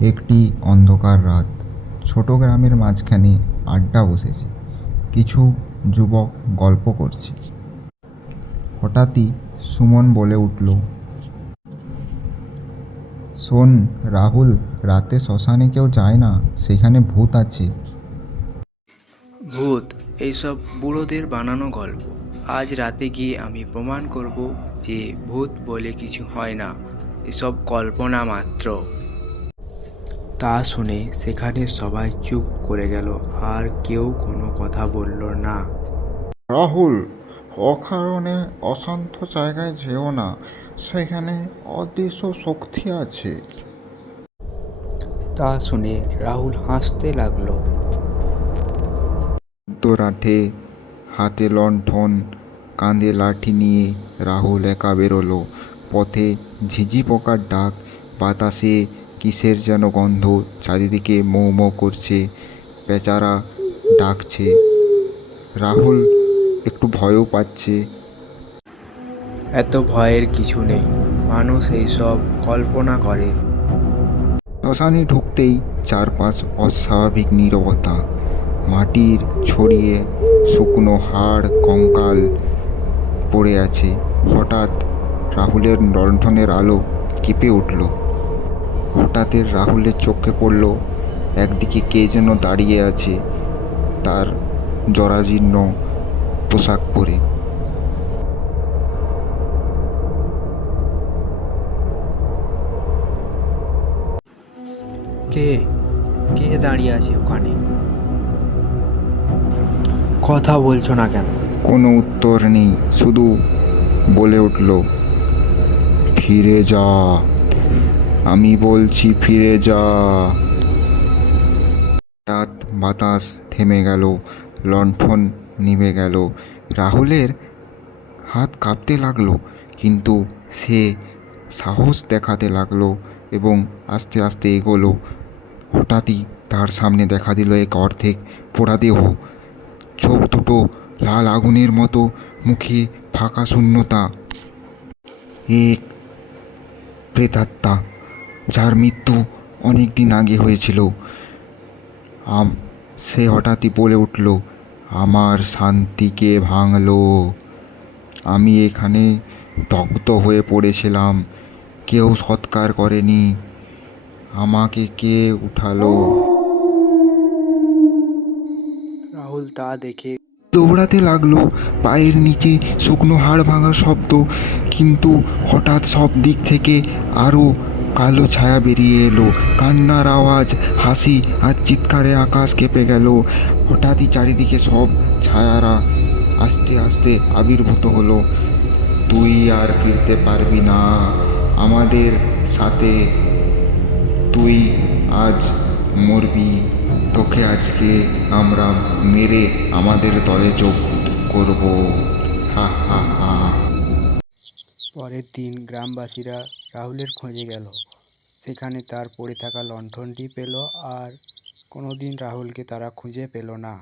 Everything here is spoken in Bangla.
একটি অন্ধকার রাত। ছোট গ্রামের মাঝখানে আড্ডা বসেছে। কিছু যুবক গল্প করছে। হঠাৎই সুমন বলে উঠল, শোন, রাহুল, রাতে শ্মশানে কেউ যায় না? সেখানে ভূত আছে। ভূত, এইসব বুড়োদের বানানো গল্প। আজ রাতে গিয়ে আমি প্রমাণ করব যে ভূত বলে কিছু হয় না। এসব কল্পনা মাত্র। তা শুনে সেখানে সবাই চুপ করে গেল আর কেউ কোনো কথা বলল না। রাহুল অকারণে অশান্ত জায়গায় যেও না সেখানে অদৃশ্য শক্তি আছে। তা শুনে রাহুল হাসতে লাগল। রাঠে হাতে লণ্ঠন কাঁধে লাঠি নিয়ে রাহুল একা বেরোলো। পথে ঝিঝি পোকার ডাক বাতাসে কিসের যেন গন্ধ? চারিদিকে মৌ মৌ করছে বেচারা ডাকছে। রাহুল একটু ভয়ও পাচ্ছে। এত ভয়ের কিছু নেই মানুষ এইসব কল্পনা করে। শ্মশানে ঢুকতেই চারপাশ অস্বাভাবিক নীরবতা। মাটির ছড়িয়ে শুকনো হাড় কঙ্কাল পড়ে আছে। হঠাৎ রাহুলের লণ্ঠনের আলো কেঁপে উঠল। হঠাৎ রাহুলের চোখে পড়ল একদিকে কে যেন দাঁড়িয়ে আছে তার জরাজীর্ণ পোশাক পরে। কে? কে দাঁড়িয়ে আছে ওখানে? কথা বলছো না কেন? কোনো উত্তর নেই শুধু বলে উঠল ফিরে যা। আমি বলছি, ফিরে যা। রাত বাতাস থেমে গেল, লণ্ঠন নিভে গেল। রাহুলের হাত কাঁপতে লাগল, কিন্তু সে সাহস দেখাতে লাগল এবং আস্তে আস্তে এগোলো। হঠাৎই তার সামনে দেখা দিল এক অর্ধেক পোড়া দেহ। চোখ দুটো লাল আগুনের মতো, মুখে ফাঁকা শূন্যতা। এক প্রেতাত্মা। যার মৃত্যু অনেক দিন আগে হয়েছিল। আম সে হঠাৎই বলে উঠল আমার শান্তিকে ভাঙলো। আমি এখানে দগ্ধ হয়ে পড়েছিলাম। কেউ সৎকার করেনি। আমাকে কে উঠালো? রাহুল তা দেখে দৌড়াতে লাগল। পায়ের নিচে শুকনো হাড় ভাঙার শব্দ কিন্তু হঠাৎ সব দিক থেকে আরও কালো ছায়া বেরিয়ে এলো। কান্নার আওয়াজ, হাসি আর চিৎকারে আকাশ কেঁপে গেল। হঠাৎই চারিদিকে সব ছায়ারা আস্তে আস্তে আবির্ভূত হলো। তুই আর ফিরতে পারবি না। আমাদের সাথে তুই আজ মরবি। তোকে আজকে আমরা মেরে আমাদের দলে যোগ করব। হা হা হা। পরের দিন গ্রামবাসীরা রাহুলের খোঁজে গেল। সেখানে তার পড়ে থাকা লণ্ঠনটি পেল আর কোনোদিন রাহুলকে তারা খুঁজে পেল না।